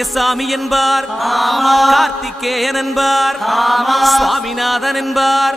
சுப்பிரமணிய சாமி என்பார் கார்த்திகேயன் என்பார். சுவாமிநாதன் என்பார்.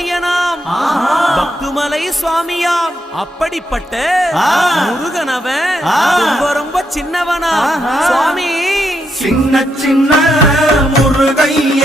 பிரியனாம் பக்துமலை சுவாமியாம். அப்படிப்பட்ட முருகனவன் ரொம்ப ரொம்ப சின்னவனா சுவாமி. சின்ன சின்ன முருகைய.